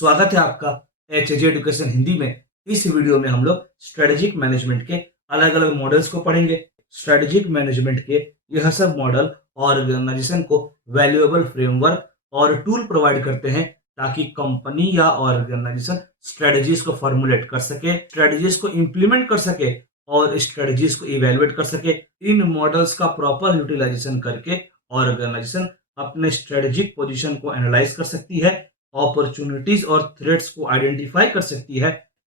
स्वागत है आपका एच एजुकेशन हिंदी में। इस वीडियो में हम लोग स्ट्रेटेजिक मैनेजमेंट के अलग अलग मॉडल्स को पढ़ेंगे। स्ट्रेटेजिक मैनेजमेंट के यह सब मॉडल ऑर्गेनाइजेशन को वैल्यूएबल फ्रेमवर्क और टूल प्रोवाइड करते हैं ताकि कंपनी या ऑर्गेनाइजेशन स्ट्रेटजीज को फॉर्मुलेट कर सके, स्ट्रेटजीज को इम्प्लीमेंट कर सके और स्ट्रेटजीज को इवेलुएट कर सके। इन मॉडल्स का प्रॉपर यूटिलाइजेशन करके ऑर्गेनाइजेशन अपने स्ट्रेटेजिक पोजीशन को एनालाइज कर सकती है, अपॉर्चुनिटीज और थ्रेट्स को आइडेंटिफाई कर सकती है,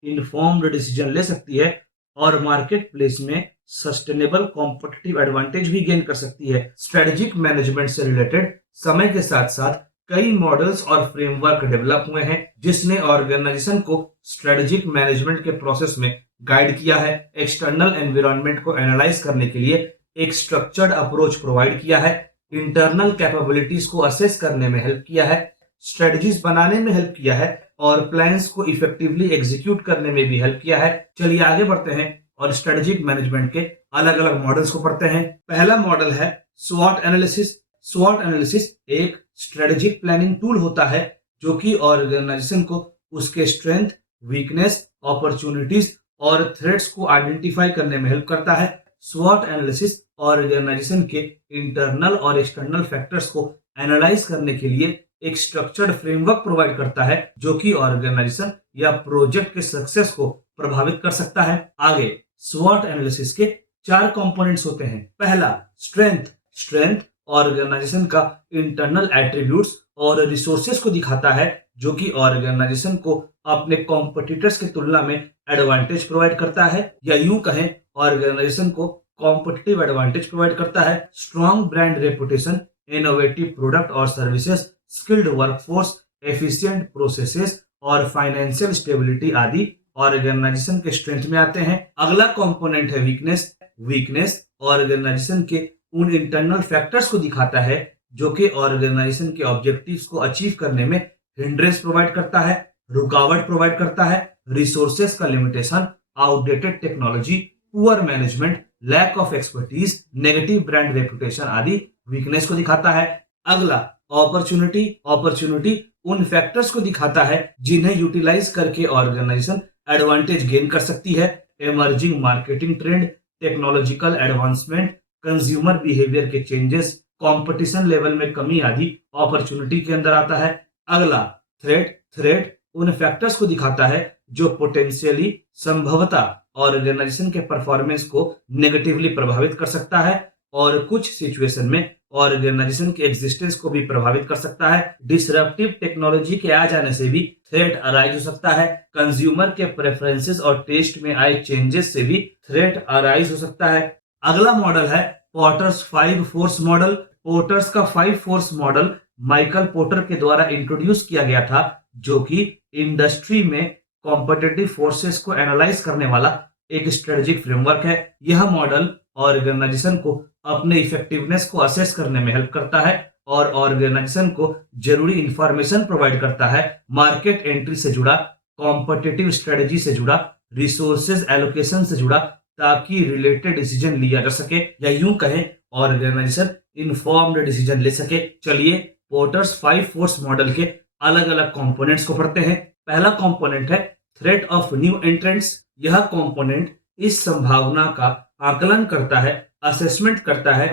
इन्फॉर्म्ड डिसीजन ले सकती है और मार्केट प्लेस में सस्टेनेबल कॉम्पिटिटिव एडवांटेज भी गेन कर सकती है। स्ट्रेटेजिक मैनेजमेंट से रिलेटेड समय के साथ साथ कई मॉडल्स और फ्रेमवर्क डेवलप हुए हैं जिसने ऑर्गेनाइजेशन को स्ट्रेटेजिक मैनेजमेंट के प्रोसेस में गाइड किया है, एक्सटर्नल एनवायरनमेंट को एनालाइज करने के लिए एक स्ट्रक्चर्ड अप्रोच प्रोवाइड किया है, इंटरनल कैपेबिलिटीज को असेस करने में हेल्प किया है, स्ट्रेटजीज बनाने में हेल्प किया है और प्लान्स को इफेक्टिवली एग्जीक्यूट करने में भी हेल्प किया है। चलिए आगे बढ़ते हैं और स्ट्रेटेजिक मैनेजमेंट के अलग अलग मॉडल्स को पढ़ते हैं। पहला मॉडल है स्वॉट एनालिसिस। स्वॉट एनालिसिस एक स्ट्रेटेजिक प्लानिंग टूल होता है जो कि ऑर्गेनाइजेशन को उसके स्ट्रेंथ, वीकनेस, अपॉर्चुनिटीज और थ्रेट्स को आइडेंटिफाई करने में हेल्प करता है। स्वॉट एनालिसिस ऑर्गेनाइजेशन के इंटरनल और एक्सटर्नल फैक्टर्स को एनालाइज करने के लिए एक स्ट्रक्चर्ड फ्रेमवर्क प्रोवाइड करता है जो कि ऑर्गेनाइजेशन या प्रोजेक्ट के सक्सेस को प्रभावित कर सकता है। आगे स्वॉट एनालिसिस के 4 कंपोनेंट्स होते हैं। पहला स्ट्रेंथ। स्ट्रेंथ ऑर्गेनाइजेशन का इंटरनल एट्रीब्यूट्स और रिसोर्सेज को दिखाता है जो कि ऑर्गेनाइजेशन को अपने कॉम्पिटिटर्स की तुलना में एडवांटेज प्रोवाइड करता है, या यूं कहें ऑर्गेनाइजेशन को कॉम्पिटिटिव एडवांटेज प्रोवाइड करता है। Strong brand reputation, innovative product और services, skilled workforce, efficient processes और फाइनेंशियल स्टेबिलिटी आदि ऑर्गेनाइजेशन के स्ट्रेंथ में आते हैं। अगला कंपोनेंट है वीकनेस। वीकनेस ऑर्गेनाइजेशन के उन इंटरनल फैक्टर्स को दिखाता है जो कि ऑर्गेनाइजेशन के ऑब्जेक्टिव्स को अचीव करने में हिंड्रेंस प्रोवाइड करता है, रुकावट प्रोवाइड करता है। रिसोर्सेज का limitation, outdated technology, poor management, lack of expertise, negative brand reputation आदि वीकनेस को दिखाता है। अगला अपॉर्चुनिटी। अपॉर्चुनिटी उन फैक्टर्स को दिखाता है जिन्हें यूटिलाइज करके ऑर्गेनाइजेशन एडवांटेज गेन कर सकती है। Emerging marketing trend, technological advancement, consumer behaviour के चेंजेस, कंपटीशन लेवल में कमी आदि अपॉर्चुनिटी के अंदर आता है। अगला थ्रेट। थ्रेट उन फैक्टर्स को दिखाता है जो पोटेंशियली, संभवतः ऑर्गेनाइजेशन के परफॉर्मेंस को नेगेटिवली प्रभावित कर सकता है और कुछ सिचुएशन में ऑर्गेनाइजेशन के एग्जिस्टेंस को भी प्रभावित कर सकता है। डिसरप्टिव टेक्नोलॉजी के आ जाने से भी थ्रेट अराइज हो सकता है। कंज्यूमर के प्रेफरेंसेस और टेस्ट में आए चेंजेस से भी थ्रेट अराइज हो सकता है। अगला मॉडल है पोर्टर्स 5 फोर्स मॉडल। पोर्टर्स का 5 फोर्स मॉडल माइकल पोर्टर के द्वारा इंट्रोड्यूस किया गया था जो कि इंडस्ट्री में कॉम्पिटिटिव फोर्सेस को एनालाइज करने वाला एक स्ट्रेटेजिक फ्रेमवर्क है। यह मॉडल ऑर्गेनाइजेशन को अपने इफेक्टिवनेस को असेस करने में हेल्प करता है और ऑर्गेनाइजेशन को जरूरी इंफॉर्मेशन प्रोवाइड करता है, मार्केट एंट्री से जुड़ा, कॉम्पिटिटिव स्ट्रेटेजी से जुड़ा, रिसोर्सेज एलोकेशन से जुड़ा, ताकि रिलेटेड डिसीजन लिया जा सके, या यूं कहें ऑर्गेनाइजेशन इन्फॉर्म्ड डिसीजन ले सके। चलिए पोर्टर्स 5 फोर्स मॉडल के अलग अलग कंपोनेंट्स को पढ़ते हैं। पहला कंपोनेंट है थ्रेट ऑफ न्यू एंट्रेंट्स। यह कंपोनेंट इस संभावना का आकलन करता है, असेसमेंट करता है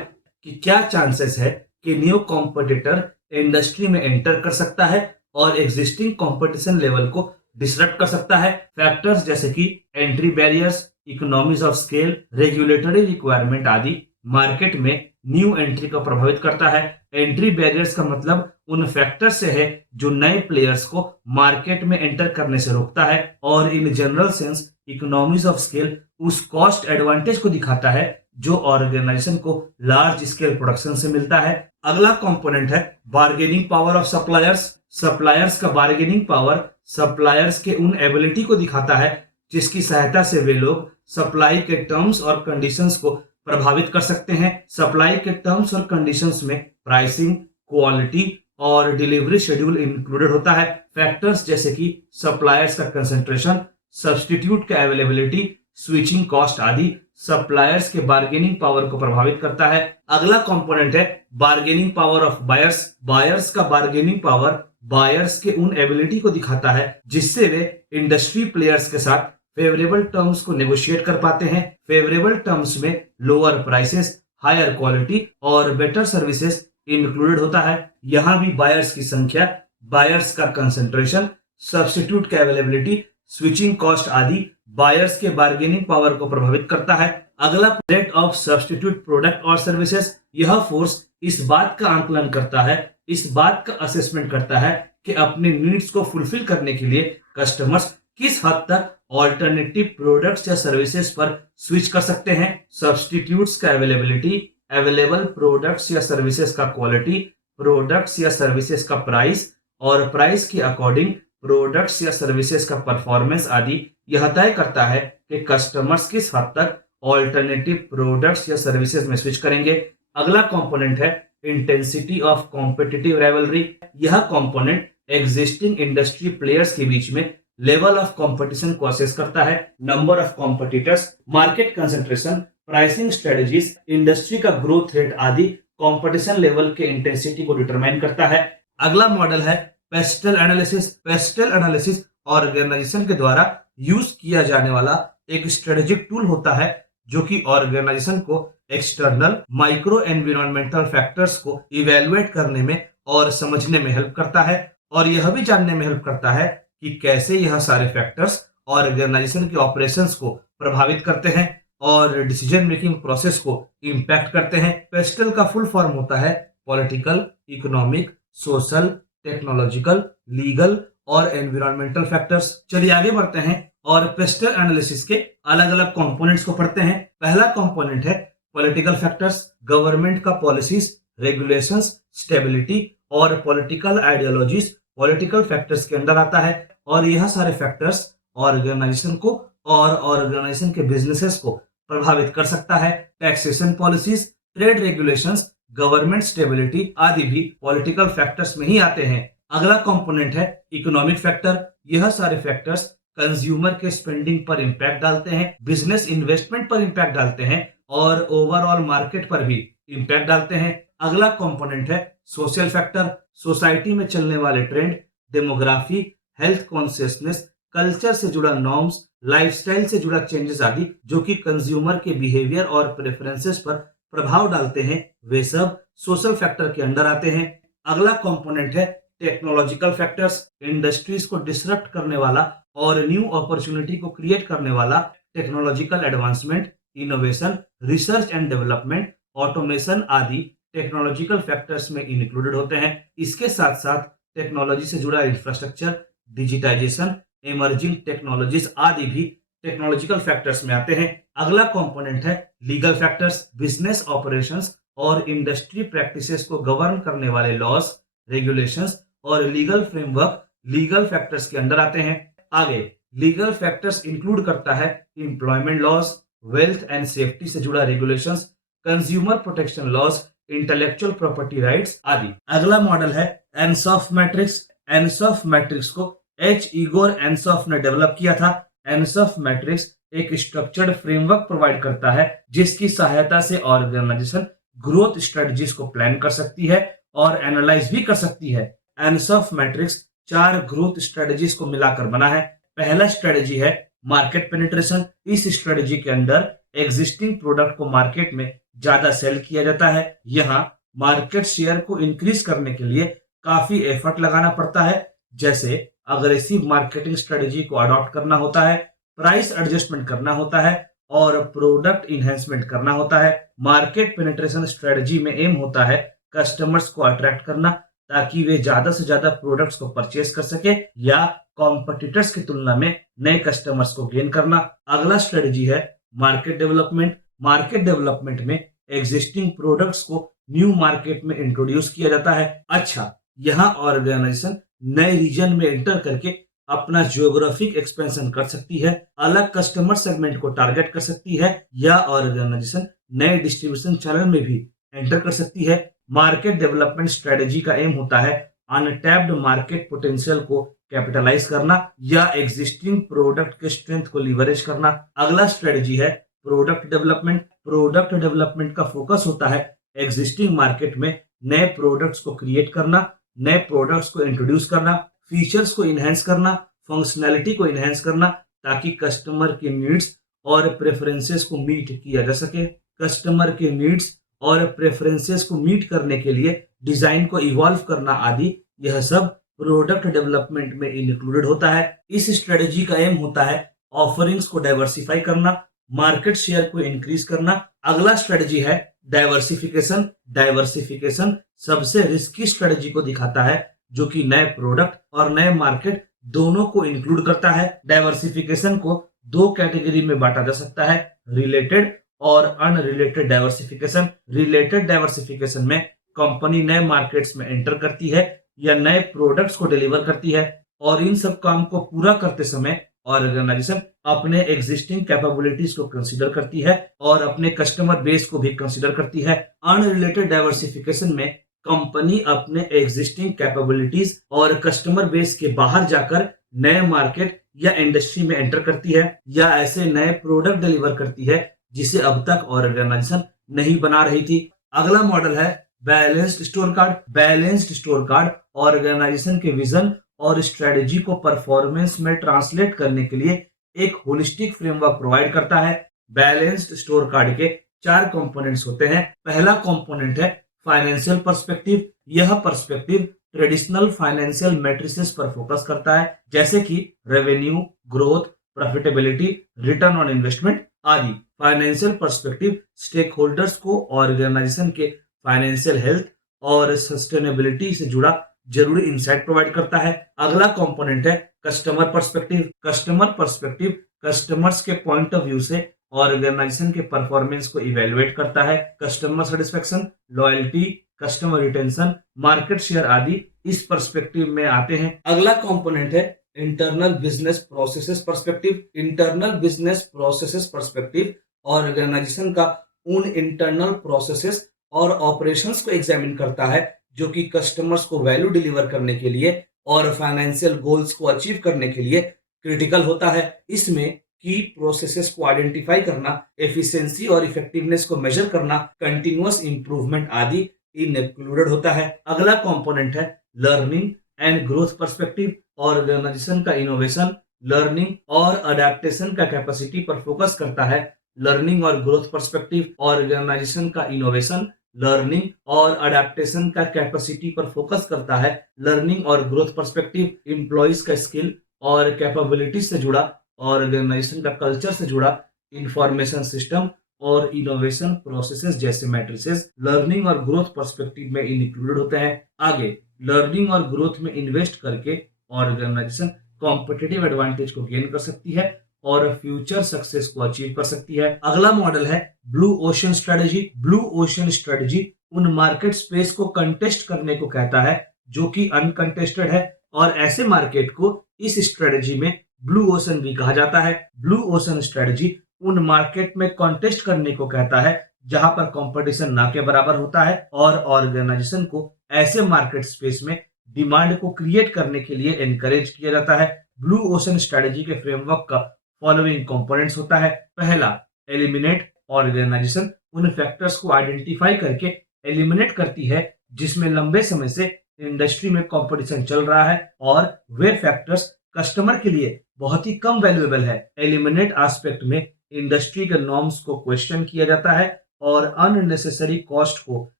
कि क्या चांसेस है कि न्यू कॉम्पिटिटर इंडस्ट्री में एंटर कर सकता है और एग्जिस्टिंग कंपटीशन लेवल को डिसरप्ट कर सकता है। फैक्टर्स जैसे कि entry barriers, economies of scale, regulatory requirement आदि मार्केट में न्यू एंट्री को प्रभावित करता है। एंट्री बैरियर्स का मतलब उन फैक्टर्स से है जो नए प्लेयर्स को मार्केट में एंटर करने से रोकता है, और in general sense economies of scale उस कॉस्ट एडवांटेज को दिखाता है जो ऑर्गेनाइजेशन को लार्ज स्केल प्रोडक्शन से मिलता है। अगला कंपोनेंट है bargaining power of suppliers. Suppliers का बार्गेनिंग पावर सप्लायर्स के उन एबिलिटी को दिखाता है जिसकी सहायता से वे लोग सप्लाई के टर्म्स और कंडीशंस को प्रभावित कर सकते हैं। सप्लाई के टर्म्स और कंडीशंस में प्राइसिंग, क्वालिटी और डिलीवरी शेड्यूल इंक्लूडेड होता है। फैक्टर्स जैसे कि सप्लायर्स का कंसंट्रेशन, सब्स्टिट्यूट का अवेलेबिलिटी, स्विचिंग कॉस्ट आदि सप्लायर्स के बार्गेनिंग पावर को प्रभावित करता है। अगला कंपोनेंट है bargaining power of buyers. Buyers का बार्गेनिंग पावर बायर्स के उन एबिलिटी को दिखाता है जिससे वे इंडस्ट्री प्लेयर्स के साथ फेवरेबल टर्म्स को नेगोशिएट कर पाते हैं। फेवरेबल टर्म्स में लोअर प्राइसेस, हायर क्वालिटी और बेटर सर्विसेज इंक्लूडेड होता है। यहाँ भी बायर्स की संख्या, बायर्स का कंसंट्रेशन, सब्स्टिट्यूट की अवेलेबिलिटी, स्विचिंग कॉस्ट आदि बायर्स के बार्गेनिंग पावर को प्रभावित करता है। अगला रेट ऑफ सब्स्टिट्यूट प्रोडक्ट और सर्विसेज। यह फोर्स इस बात का आंकलन करता है, इस बात का असेसमेंट करता है कि अपने नीड्स को फुलफिल करने के लिए कस्टमर्स किस हद तक ऑल्टरनेटिव प्रोडक्ट्स या सर्विसेज पर स्विच कर सकते हैं। सब्स्टिट्यूट्स का अवेलेबिलिटी, अवेलेबल प्रोडक्ट्स या सर्विसेज का क्वालिटी, प्रोडक्ट्स या सर्विसेज का प्राइस और प्राइस के अकॉर्डिंग प्रोडक्ट्स या सर्विसेज का परफॉर्मेंस आदि यह तय करता है कि कस्टमर्स किस हद तक ऑल्टरनेटिव प्रोडक्ट्स या सर्विसेज में स्विच करेंगे। अगला कंपोनेंट है इंटेंसिटी ऑफ कॉम्पिटिटिव राइवलरी। यह कंपोनेंट एग्जिस्टिंग इंडस्ट्री प्लेयर्स के बीच में लेवल ऑफ कंपटीशन को असेस करता है। Number of competitors, market concentration, pricing strategies, industry का ग्रोथ रेट आदि कंपटीशन लेवल के इंटेंसिटी को डिटरमाइन करता है। अगला मॉडल है PESTEL analysis. PESTEL analysis organization के द्वारा यूज किया जाने वाला एक स्ट्रेटेजिक टूल होता है जो कि ऑर्गेनाइजेशन को एक्सटर्नल माइक्रो एनवायरमेंटल फैक्टर्स को इवेलुएट करने में और समझने में हेल्प करता है और यह भी जानने में हेल्प करता है कि कैसे यह सारे फैक्टर्स ऑर्गेनाइजेशन के ऑपरेशंस को प्रभावित करते हैं और डिसीजन मेकिंग प्रोसेस को इम्पैक्ट करते हैं। पेस्टल का फुल फॉर्म होता है political, economic, social, technological, legal और एनवायरमेंटल फैक्टर्स। चलिए आगे बढ़ते हैं और पेस्टल एनालिसिस के अलग अलग कंपोनेंट्स को पढ़ते हैं। पहला कंपोनेंट है पॉलिटिकल फैक्टर्स। गवर्नमेंट का पॉलिसीज, रेगुलेशंस, स्टेबिलिटी और पॉलिटिकल आइडियोलॉजीज पॉलिटिकल फैक्टर्स के अंदर आता है और यह सारे फैक्टर्स ऑर्गेनाइजेशन को और ऑर्गेनाइजेशन के बिजनेसेस को प्रभावित कर सकता है। Taxation policies, trade regulations, government stability आदि भी पॉलिटिकल फैक्टर्स में ही आते हैं। अगला कंपोनेंट है इकोनॉमिक फैक्टर। यह सारे फैक्टर्स कंज्यूमर के स्पेंडिंग पर इंपैक्ट डालते हैं, बिजनेस इन्वेस्टमेंट पर इंपैक्ट डालते हैं और ओवरऑल मार्केट पर भी इंपैक्ट डालते हैं। अगला कंपोनेंट है सोशल फैक्टर। सोसाइटी में चलने वाले trend, demography, health consciousness, culture से जुड़ा नॉर्म्स, लाइफस्टाइल से जुड़ा चेंजेस आदि जो कि कंज्यूमर के बिहेवियर और प्रेफरेंसेस पर प्रभाव डालते हैं, वे सब सोशल फैक्टर के अंडर आते हैं। अगला कंपोनेंट है टेक्नोलॉजिकल फैक्टर्स। इंडस्ट्रीज को डिसरप्ट करने वाला और न्यू अपॉर्चुनिटी को क्रिएट करने वाला technological advancement, innovation, research and development, automation आदि टेक्नोलॉजिकल फैक्टर्स में इंक्लूडेड होते हैं। इसके साथ साथ टेक्नोलॉजी से जुड़ा इंफ्रास्ट्रक्चर, डिजिटाइजेशन, इमर्जिंग टेक्नोलॉजीज आदि भी टेक्नोलॉजिकल फैक्टर्स में आते हैं। अगला कंपोनेंट है लीगल फैक्टर्स। बिजनेस ऑपरेशंस और इंडस्ट्री प्रैक्टिसेस को गवर्न करने वाले लॉज, रेगुलेशंस और लीगल फ्रेमवर्क लीगल फैक्टर्स के अंदर आते हैं। आगे लीगल फैक्टर्स इंक्लूड करता है employment laws, wealth and safety से जुड़ा regulations, consumer protection laws, intellectual property rights आदि। अगला मॉडल है एनसॉफ मैट्रिक्स। एनसॉफ मैट्रिक्स को एच इगोर एनसॉफ ने डेवलप किया था। एनसॉफ मैट्रिक्स एक स्ट्रक्चर्ड फ्रेमवर्क प्रोवाइड करता है जिसकी सहायता से ऑर्गेनाइजेशन ग्रोथ स्ट्रेटजीज को प्लान कर सकती है और एनालाइज भी कर सकती है। एनसॉफ मैट्रिक्स 4 ग्रोथ स्ट्रेटजीज को मिलाकर बना है। पहला स्ट्रेटजी है मार्केट पेनिट्रेशन। इस स्ट्रेटजी के अंदर एग्जिस्टिंग प्रोडक्ट को मार्केट में ज्यादा सेल किया जाता है। यहाँ मार्केट शेयर को इंक्रीज करने के लिए काफी एफर्ट लगाना पड़ता है, जैसे अग्रेसिव मार्केटिंग स्ट्रेटजी को अडॉप्ट करना होता है, प्राइस एडजस्टमेंट करना होता है और प्रोडक्ट इन्हेंसमेंट करना होता है। मार्केट पेनिट्रेशन स्ट्रेटजी में एम होता है कस्टमर्स को अट्रैक्ट करना ताकि वे ज्यादा से ज्यादा प्रोडक्ट्स को परचेस कर सके या कॉम्पिटिटर्स की तुलना में नए कस्टमर्स को गेन करना। अगला स्ट्रेटजी है मार्केट डेवलपमेंट। मार्केट डेवलपमेंट में एग्जिस्टिंग प्रोडक्ट्स को न्यू मार्केट में इंट्रोड्यूस किया जाता है। अच्छा, यहाँ ऑर्गेनाइजेशन नए रीजन में एंटर करके अपना जियोग्राफिक एक्सपेंशन कर सकती है, अलग कस्टमर सेगमेंट को टारगेट कर सकती है या ऑर्गेनाइजेशन नए डिस्ट्रीब्यूशन चैनल में भी एंटर कर सकती है। मार्केट डेवलपमेंट स्ट्रेटजी का एम होता है अनटैप्ड मार्केट पोटेंशियल को कैपिटलाइज करना या एग्जिस्टिंग प्रोडक्ट के स्ट्रेंथ को लिवरेज करना। अगला स्ट्रेटजी है प्रोडक्ट डेवलपमेंट। प्रोडक्ट डेवलपमेंट का फोकस होता है एग्जिस्टिंग मार्केट में नए प्रोडक्ट्स को क्रिएट करना नए प्रोडक्ट्स को इंट्रोड्यूस करना, फीचर्स को इनहेंस करना, फंक्शनैलिटी को इनहेंस करना, ताकि कस्टमर की नीड्स और प्रेफरेंसेस को मीट किया जा सके। कस्टमर के नीड्स और प्रेफरेंसेस को मीट करने के लिए डिजाइन को इवॉल्व करना आदि, यह सब प्रोडक्ट डेवलपमेंट में इंक्लूडेड होता है। इस स्ट्रेटजी का एम होता है ऑफरिंग्स को डाइवर्सिफाई करना, मार्केट शेयर को इंक्रीज करना। अगला स्ट्रेटजी है डाइवर्सिफिकेशन। डाइवर्सिफिकेशन सबसे रिस्की स्ट्रेटजी को दिखाता है, जो कि नए प्रोडक्ट और नए मार्केट दोनों को इंक्लूड करता है। डाइवर्सिफिकेशन को दो कैटेगरी में बांटा जा सकता है, रिलेटेड और अनरिलेटेड डाइवर्सिफिकेशन। रिलेटेड डाइवर्सिफिकेशन में कंपनी नए मार्केट्स में एंटर करती है या नए प्रोडक्ट्स को डिलीवर करती है, और इन सब काम को पूरा करते समय ऑर्गेनाइजेशन अपने एग्जिस्टिंग कैपेबिलिटीज को कंसीडर करती है और अपने कस्टमर बेस को भी कंसीडर करती है। अनरिलेटेड डाइवर्सिफिकेशन में कंपनी अपने एग्जिस्टिंग कैपेबिलिटीज और कस्टमर बेस के बाहर जाकर नए मार्केट या इंडस्ट्री में एंटर करती है, या ऐसे नए प्रोडक्ट डिलीवर करती है जिसे अब तक ऑर्गेनाइजेशन नहीं बना रही थी। अगला मॉडल है balanced store card. Balanced store card organization के विजन और स्ट्रेटजी को परफॉर्मेंस में ट्रांसलेट करने के लिए एक होलिस्टिक फ्रेमवर्क प्रोवाइड करता है। बैलेंस्ड स्टोर कार्ड के 4 कंपोनेंट्स होते हैं। पहला कंपोनेंट है फाइनेंशियल पर्सपेक्टिव। यह पर्सपेक्टिव ट्रेडिशनल फाइनेंशियल मैट्रिसेस पर फोकस करता है, जैसे कि revenue, growth, profitability, return on investment आदि। फाइनेंशियल पर्सपेक्टिव स्टेक होल्डर्स को ऑर्गेनाइजेशन के फाइनेंशियल हेल्थ और सस्टेनेबिलिटी से जुड़ा जरूरी इंसाइट प्रोवाइड करता है। अगला कंपोनेंट है customer perspective. Customer perspective customers के पॉइंट ऑफ व्यू से ऑर्गेनाइजेशन के परफॉर्मेंस को इवेलुएट करता है। Customer satisfaction, loyalty, customer retention, market share आदि इस पर्सपेक्टिव में आते हैं। अगला कंपोनेंट है internal business processes perspective. Internal business processes perspective organization का उन इंटरनल प्रोसेसेस और ऑपरेशंस को एग्जामिन करता है जो कि कस्टमर्स को वैल्यू डिलीवर करने के लिए और फाइनेंशियल गोल्स को अचीव करने के लिए क्रिटिकल होता है। इसमें की प्रोसेसेस को आइडेंटिफाई करना, एफिशिएंसी और इफेक्टिवनेस को मेजर करना, कंटिन्यूअस इंप्रूवमेंट आदि इंक्लूडेड होता है। अगला कंपोनेंट है learning and growth perspective. Organization का इनोवेशन, लर्निंग और अडेप्टेशन का कैपेसिटी पर फोकस करता है। लर्निंग और ग्रोथ पर्सपेक्टिव ऑर्गेनाइजेशन का इनोवेशन, लर्निंग और अडेप्टेशन का कैपेसिटी पर फोकस करता है। लर्निंग और ग्रोथ पर्सपेक्टिव एम्प्लॉइज का स्किल और कैपेबिलिटी से जुड़ा, ऑर्गेनाइजेशन का कल्चर से जुड़ा इंफॉर्मेशन सिस्टम और इनोवेशन प्रोसेसेस जैसे मैट्रिसेस लर्निंग और ग्रोथ पर्सपेक्टिव में इंक्लूडेड होते हैं। आगे लर्निंग और ग्रोथ में इन्वेस्ट करके ऑर्गेनाइजेशन कॉम्पिटिटिव एडवांटेज को गेन कर सकती है और फ्यूचर सक्सेस को अचीव कर सकती है। अगला मॉडल है blue ocean strategy. Blue ocean strategy उन मार्केट स्पेस को कंटेस्ट करने को कहता है जो कि अनकंटेस्टेड है, और ऐसे मार्केट को इस स्ट्रेटजी में ब्लू ओशन भी कहा जाता है। ब्लू ओशन स्ट्रेटजी उन मार्केट में कॉन्टेस्ट करने को कहता है जहां पर कंपटीशन ना के बराबर होता है, और ऑर्गेनाइजेशन को ऐसे मार्केट स्पेस में डिमांड को क्रिएट करने के लिए एनकरेज किया जाता है। ब्लू ओशन स्ट्रेटजी के फ्रेमवर्क का फॉलोइंग कंपोनेंट्स होता है। पहला, एलिमिनेट। ऑर्गेनाइजेशन उन फैक्टर्स को आइडेंटिफाई करके एलिमिनेट करती है जिसमें लंबे समय से इंडस्ट्री में कंपटीशन चल रहा है और वे फैक्टर्स कस्टमर के लिए बहुत ही कम वैल्यूएबल है। एलिमिनेट एस्पेक्ट में इंडस्ट्री के नॉर्म्स को क्वेश्चन किया जाता है और अननेसेसरी कॉस्ट को,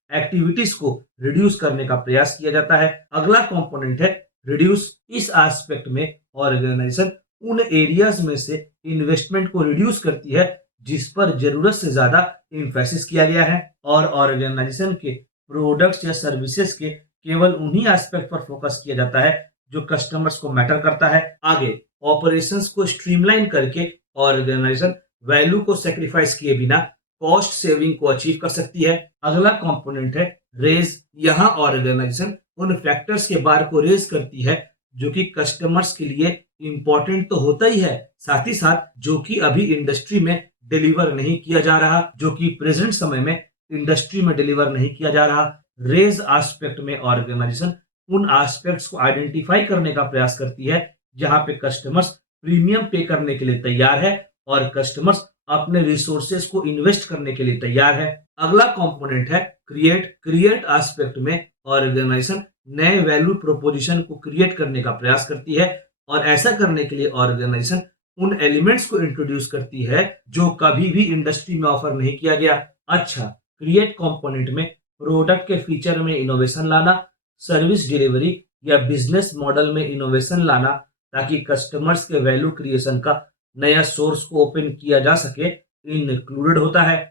एक्टिविटीज को रिड्यूस करने का प्रयास किया जाता है। अगला कंपोनेंट है रिड्यूस। इस एस्पेक्ट में ऑर्गेनाइजेशन उन एरियाज में से इन्वेस्टमेंट को रिड्यूस करती है जिस पर जरूरत से ज्यादा इम्फेसिस किया गया है, और ऑर्गेनाइजेशन के प्रोडक्ट्स या सर्विसेज के केवल उन्हीं एस्पेक्ट पर फोकस किया जाता है जो कस्टमर्स को मैटर करता है। आगे ऑपरेशंस को स्ट्रीमलाइन करके ऑर्गेनाइजेशन वैल्यू को सेक्रीफाइस किए बिना कॉस्ट सेविंग को अचीव कर सकती है। अगला कंपोनेंट है रेज। यहाँ ऑर्गेनाइजेशन उन फैक्टर्स के बार को रेज करती है जो कि कस्टमर्स के लिए इंपॉर्टेंट तो होता ही है, साथ ही साथ जो कि अभी इंडस्ट्री में डिलीवर नहीं किया जा रहा, जो कि प्रेजेंट समय में इंडस्ट्री में डिलीवर नहीं किया जा रहा। रेज एस्पेक्ट में ऑर्गेनाइजेशन उन एस्पेक्ट्स को आइडेंटिफाई करने का प्रयास करती है जहां पे कस्टमर्स प्रीमियम पे करने के लिए तैयार है और कस्टमर्स अपने रिसोर्सेज को इन्वेस्ट करने के लिए तैयार है। अगला कंपोनेंट है क्रिएट। क्रिएट एस्पेक्ट में ऑर्गेनाइजेशन नए वैल्यू प्रोपोजिशन को क्रिएट करने का प्रयास करती है और ऐसा करने के लिए ऑर्गेनाइजेशन उन एलिमेंट्स को इंट्रोड्यूस करती है जो कभी भी इंडस्ट्री में ऑफर नहीं किया गया। अच्छा, क्रिएट कंपोनेंट में प्रोडक्ट के फीचर में इनोवेशन लाना, सर्विस डिलीवरी या बिजनेस मॉडल में इनोवेशन लाना ताकि कस्टमर्स के वैल्यू क्रिएशन का नया सोर्स को ओपन किया जा सके, इंक्लूडेड होता है।